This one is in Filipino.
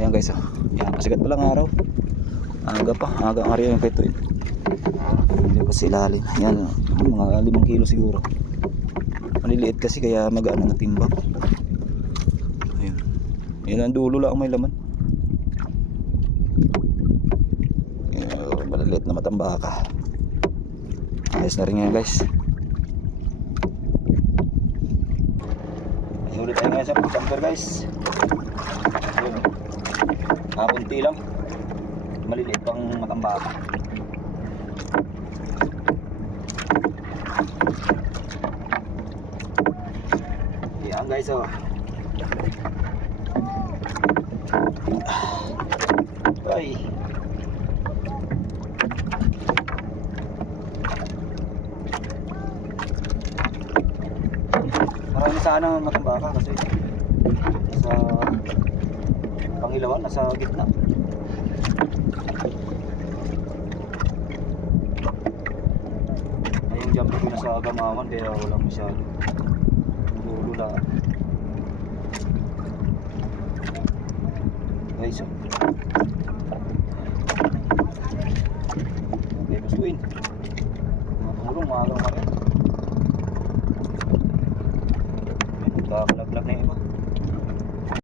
Ayan guys, oh. Ayan, pasikat pa lang araw. Aga pa, aga ang araw yung petuin. Hindi pa sila ilalim. Ayan, mga 5 kilo siguro. Maliliit kasi kaya mag-ano ng timbang. Ayun. Yan ang dulo lang may laman. Ayun, maliliit na matambaka. Ayos na rin yan guys. Ayun ulit tayo ngayon sa pagsamper guys. Ayun, bunti lang. Maliliit pang matambaka. Yan guys, oh. Ay. Marami sana matambaka kasi sa Pangilawan nasa gitna. Ay yung jump ko nasa Gamawan kaya walang masyado. Lula. Guys, oh. Okay, gustuin. Mga pangulong, maagang marin. May magkakalaglag na yung iba.